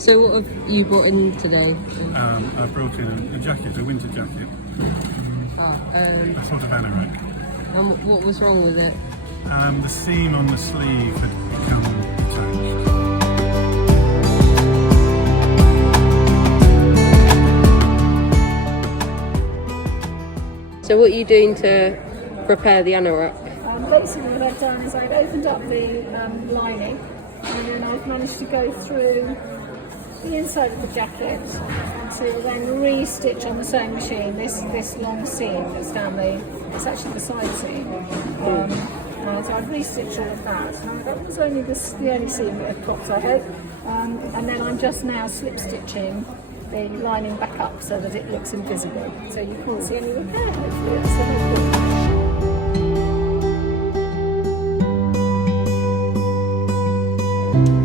So what have you brought in today? I brought in a jacket, a winter jacket, a sort of anorak. And what was wrong with it? The seam on the sleeve had become detached. So what are you doing to prepare the anorak? Basically what I've done is I've opened up the lining, and then I've managed to go through the inside of the jacket to then re-stitch on the sewing machine this long seam that's down it's actually the side seam. So I've re-stitched all of that. That was only the only seam that had popped, I hope. And then I'm just now slip stitching the lining back up so that it looks invisible. So you can't see any repair, hopefully. That's the whole point.